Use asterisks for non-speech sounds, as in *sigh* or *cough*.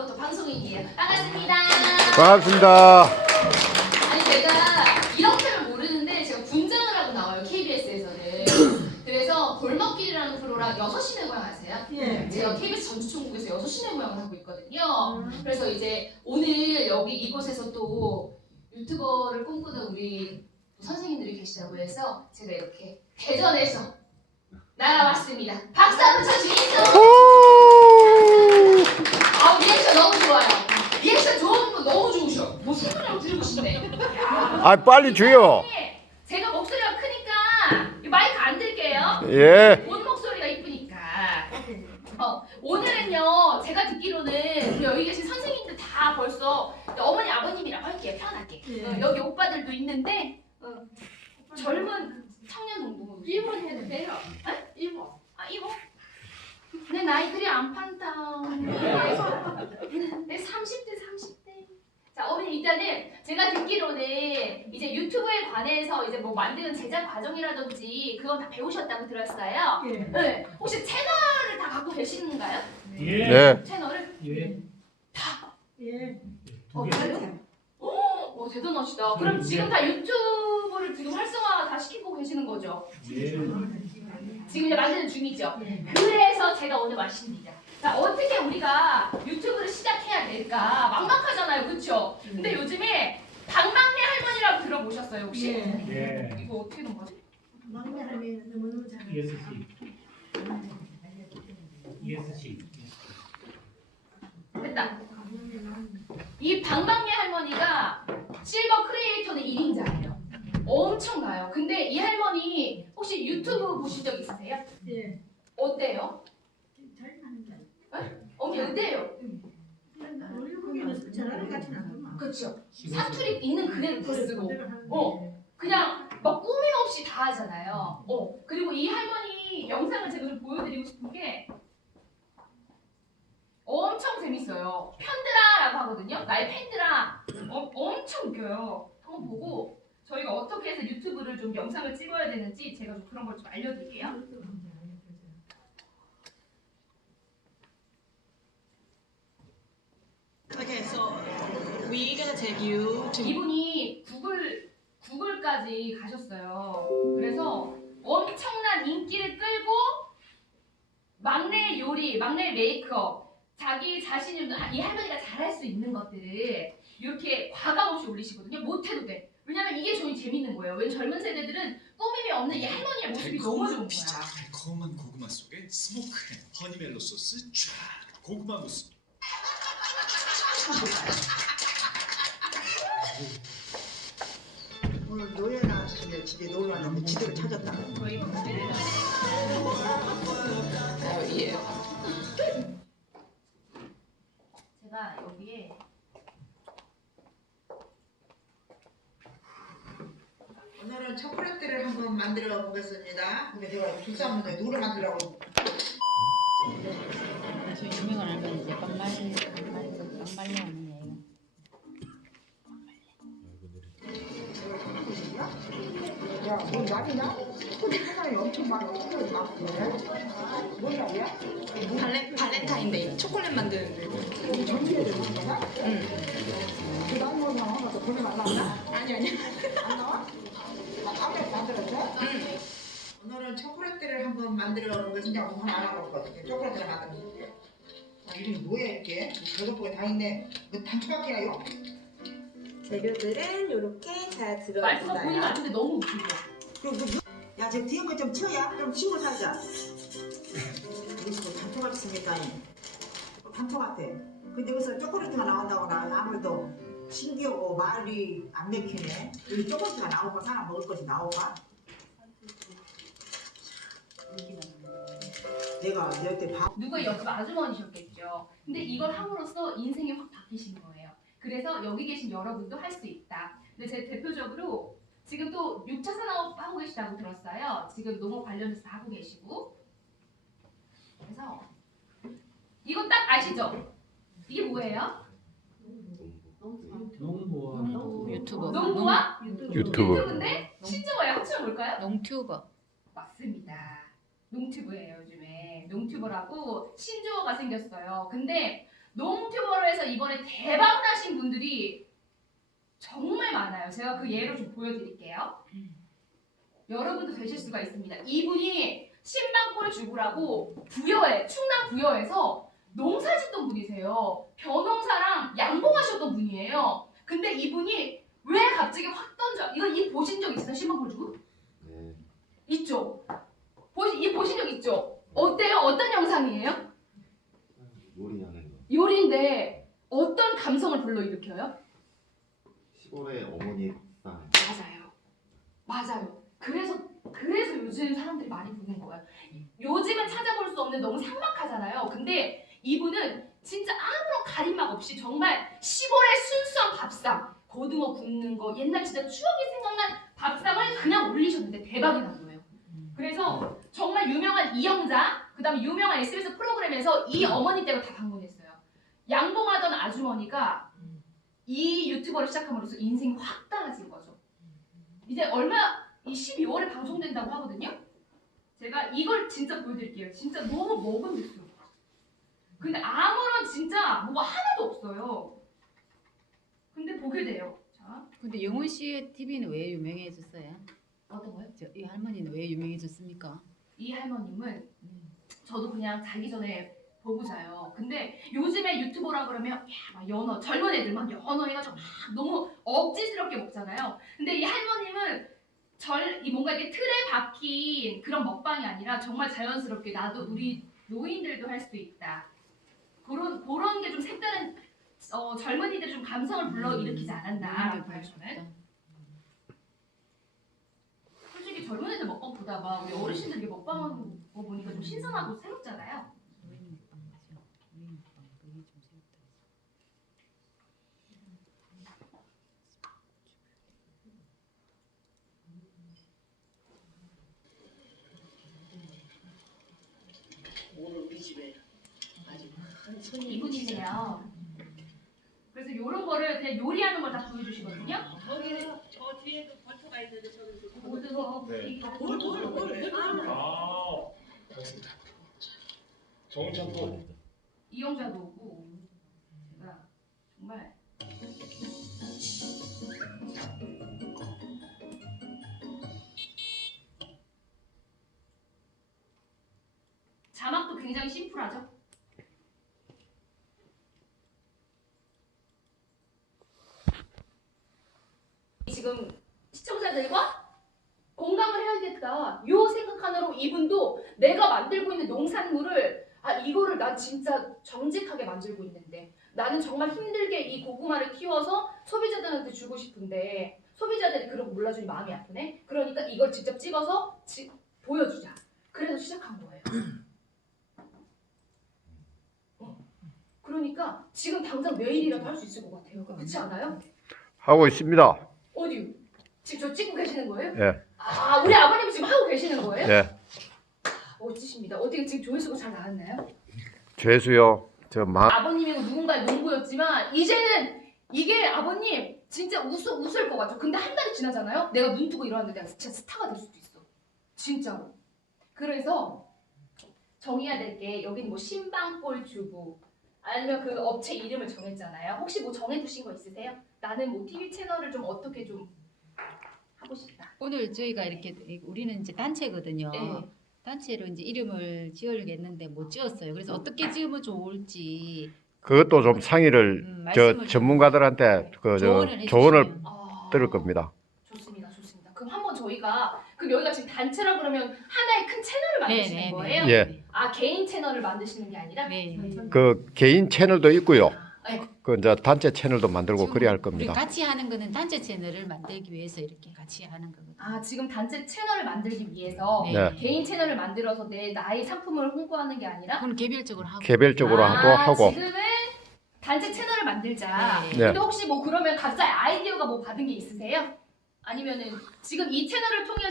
리포터 방송인이에요. 반갑습니다. 반갑습니다. 아니 제가 이렇게는 모르는데 제가 분장을 하고 나와요 KBS에서는. *clears throat* 그래서 골목길이라는 프로랑 여섯 시내 고향 아세요? 예. 제가 KBS 전주총국에서 여섯 시내 고향을 하고 있거든요. 그래서 이제 오늘 여기 이곳에서 또 유튜버를 꿈꾸는 우리 선생님들이 계시다고 해서 제가 이렇게 대전에서 날아왔습니다. 박수 한번 쳐주겠어? 아 리액션 너무 좋아요. 리액션 좋은 분 너무 좋으셔. 뭐 소문이라고 들고 싶네. 아 빨리 줘요. 제가 목소리가 크니까 이 마이크 안 들게요. 예. 본 목소리가 이쁘니까. 어, 오늘은요 제가 듣기로는 여기 계신 선생님들 다 벌써 어머니 아버님이라고 할게요 편하게. 예. 어, 여기 오빠들도 있는데 어, 젊은 청년 농부 1번 해도 돼요? 에? 1번. 아 1번? 내 나이들이 안 판다. 내 30대 30대. 자 어머니 일단은 제가 듣기로는 이제 유튜브에 관해서 이제 뭐 만드는 제작 과정이라든지 그건 다 배우셨다고 들었어요. 예. 네. 혹시 채널을 다 갖고 계시는가요? 예. 네. 채널을? 예. 예. 어. 그래요? 오, 대단하시다. 그럼 음, 지금 예. 다 유튜브를 지금 활성화 다 시키고 계시는 거죠? 예. 지금 이제 만드는 중이죠? 예. 그래서 제가 오늘 왔습니다. 자, 어떻게 우리가 유튜브를 시작해야 될까? 막막하잖아요, 그쵸? 근데 요즘에 방망래 할머니라고 들어보셨어요, 혹시? 예. 예. 이거 어떻게 된 거지? 막내 할머니 너무너무 잘. ESC. ESC. 됐다. 이 방방예 할머니가 실버 크리에이터는 1인자예요. 엄청나요. 근데 이 할머니 혹시 유튜브 보신 적 있으세요? 예. 어때요? 잘 하는 게. 어머니 어때요? 우리 거기는 잘하는 것 같지는 않구만. 그렇죠. 사투리 있는 그대로 다 쓰고 그대로 하는 어. 게. 그냥 막 꾸밈 없이 다 하잖아요. 어 그리고 이 할머니 영상을 제가 좀 보여드리고 싶은 게 엄청 재밌어요. 편드라라고 하거든요. 나의 팬들아 어, 엄청 웃겨요. 한번 보고 저희가 어떻게 해서 유튜브를 좀 영상을 찍어야 되는지 제가 좀 그런 걸 좀 알려드릴게요. Okay, so we're gonna take you to 이분이 구글 구글까지 가셨어요. 그래서 엄청난 인기를 끌고 막내 요리, 막내 메이크업, 자기 자신이 이 할머니가 잘할 수 있는 것들을 이렇게 과감 없이 올리시거든요. 못해도 돼. 왜냐면 이게 저희 재밌는 거예요. 왜 젊은 세대들은 꾸밈이 없는 이 할머니의 모습이 너무 좋은 거야. 달콤한 고구마 속에 스모크햄, 허니멜로 소스 쫙, 고구마 무스. 오늘 노예나 씨네 집에 놀러 왔는데 지도를 찾았다. 제가 여기에 오늘은 초콜릿들을 한번 만들어 보겠습니다. 근데 제가 불쌍한데 누구를 만들라고? 저 유명한 할머니 이제 빵말 빵말 빵말려 하는 얘예요. 야, 뭐 날이냐? 초콜릿 사람이 엄청 많아. 초콜릿 많고 그래? 뭔 날이야? 발렌, 발렌타인데이 초콜릿 만드는 데 우리 전기회를 먹는 거야? 응. 그 먹은 사람 하나도 돈이 안 나왔나? 아니 아니 안 나와? 나 아무래도 만들었어? 응. 오늘은 초콜릿들을 한번 만들어 보겠습니다. 하고 있거든요. 초콜릿을 거. 아, 이름이 뭐야 이게? 별것보게 다 있네. 이거 단추박이야요? 재료들은 이렇게 본인 들어있어요. 같은데 너무 웃기죠. 그리고 야, 저 뒤에 거 좀 치워야. 좀 치우고 살자. 여기서 뭐 단초 같습니까? 단초 같아. 근데 여기서 초콜릿가 나온다고 나 아무래도 신기하고 말이 안 맥히네. 여기 초콜릿가 나오고 사람 먹을 것이 나올까? 내가 여태 밥 누구의 옆집 아주머니셨겠죠. 근데 이걸 함으로써 인생이 확 바뀌시는 거예요. 그래서 여기 계신 여러분도 할 수 있다. 근데 제 대표적으로 지금 또 6차 산업 하고 계시다고 들었어요. 지금 농업 관련해서 다 하고 계시고. 그래서 이거 딱 아시죠? 이게 뭐예요? 농부와 유튜버. 농부와 유튜브. 유튜브인데 신조어의 합치면 뭘까요? 농튜버. 맞습니다. 농튜브예요 요즘에 농튜버라고 신조어가 생겼어요. 근데 농튜버로 해서 이번에 대박 나신 분들이 정말 많아요. 제가 그 예를 좀 보여드릴게요. 여러분도 되실 수가 있습니다. 이분이 신방골 주부라고 부여에 충남 부여에서 농사 짓던 분이세요. 벼농사랑 양봉하셨던 분이에요. 근데 이분이 왜 갑자기 확 던져? 이거 이 보신 적 있어요? 신방골 주부? 네. 있죠. 보시 이 보신 적 있죠? 어때요? 어떤 영상이에요? 요리하는 거. 요리인데 어떤 감성을 불러일으켜요? 시골의 어머니 상. 맞아요. 맞아요. 그래서 그래서 요즘 사람들이 많이 보는 거예요. 요즘은 찾아볼 수 없는 너무 삭막하잖아요. 근데 이분은 진짜 아무런 가림막 없이 정말 시골의 순수한 밥상, 고등어 굽는 거, 옛날 진짜 추억이 생각난 밥상을 그냥 올리셨는데 대박이 난 거예요. 그래서 정말 유명한 이영자, 그다음에 유명한 SBS 프로그램에서 이 어머니 때가 다 방문했어요. 양봉하던 아주머니가 이 유튜버를 시작함으로써 인생이 확 달라진 거죠. 이제 얼마 이 12월에 방송된다고 하거든요. 제가 이걸 진짜 보여드릴게요. 진짜 너무 먹은댔어요. 근데 아무런 진짜 뭐가 하나도 없어요. 근데 보게 돼요. 자, 근데 영훈 씨의 TV는 왜 유명해졌어요? 어떤 거요? 저, 이 할머니는 왜 유명해졌습니까? 이 할머님은 저도 그냥 자기 전에 보고 자요. 근데 요즘에 유튜버라 그러면 야, 막 연어 젊은 애들 막 연어 해가지고 막 너무 억지스럽게 먹잖아요. 근데 이 할머님은 절, 이 뭔가 이렇게 틀에 박힌 그런 먹방이 아니라 정말 자연스럽게 나도 우리 노인들도 할 수도 있다. 그런 그런 게 좀 색다른 어, 젊은이들 좀 감성을 불러 일으키지 않았나. 음, 저는. 싶다. 솔직히 젊은 애들 먹방 보다가 우리 어르신들 이렇게 먹방 하는 거 보니까 좀 신선하고 새롭잖아요. 노인 먹방 맞아. 노인 먹방 그게 좀 새롭다. 이분이세요. 그래서 이런 거를 그냥 요리하는 걸 다 보여주시거든요. 거기는 저 뒤에도 벌초가 있는데 저기도 고등어, 네. 이거 돌, 돌, 돌. 아, 아, 정찬도 이영자도 오고 제가 정말 지금 시청자들과 공감을 해야겠다. 요 생각하느라고 이분도 내가 만들고 있는 농산물을 아 이거를 나 진짜 정직하게 만들고 있는데 나는 정말 힘들게 이 고구마를 키워서 소비자들한테 주고 싶은데 소비자들이 그런 거 몰라주니 마음이 아프네. 그러니까 이걸 직접 찍어서 지- 보여주자. 그래서 시작한 거예요. 어. 그러니까 지금 당장 내일이라도 할 수 있을 것 같아요. 그렇지 않아요? 하고 있습니다. 어디? 지금 저 찍고 계시는 거예요? 예. 아 우리 아버님 지금 하고 계시는 거예요? 예. 멋지십니다. 어떻게 지금 조회수가 잘 나왔나요? 죄수요. 저 마, 아버님이고 누군가의 농부였지만 이제는 이게 아버님 진짜 웃을, 웃을 것 같죠. 근데 한 달이 지나잖아요. 내가 눈 뜨고 일어났는데 내가 진짜 스타가 될 수도 있어. 진짜로. 그래서 정해야 될 게 여기는 뭐 신방골 주부 아니면 그 업체 이름을 정했잖아요. 혹시 뭐 정해두신 거 있으세요? 나는 뭐 TV 채널을 좀 어떻게 좀 하고 싶다. 오늘 저희가 이렇게 우리는 이제 단체거든요. 네. 단체로 이제 이름을 지으려겠는데 못 지었어요. 그래서 어떻게 지으면 좋을지 그것도 좀 상의를 음, 저 말씀을 전문가들한테 그 저 조언을 조언을 해주시면. 아, 들을 겁니다. 좋습니다, 좋습니다. 그럼 한번 저희가 그럼 여기가 지금 단체라 그러면 하나의 큰 채널을 만드시는 네, 네, 거예요? 네. 예. 아 개인 채널을 만드시는 게 아니라? 네. 그 개인 채널도 있고요. 네. 그 이제 단체 채널도 만들고 지금 그래야 할 우리 겁니다. 같이 하는 거는 단체 채널을 만들기 위해서 이렇게 같이 하는 거거든요. 아 지금 단체 채널을 만들기 위해서 네. 네. 개인 채널을 만들어서 내 나의 상품을 홍보하는 게 아니라 그건 개별적으로 하고 개별적으로 아, 또 하고 지금은 단체 채널을 만들자. 네. 네. 근데 혹시 뭐 그러면 각자 아이디어가 뭐 받은 게 있으세요? 아니면은 지금 이 채널을 통해서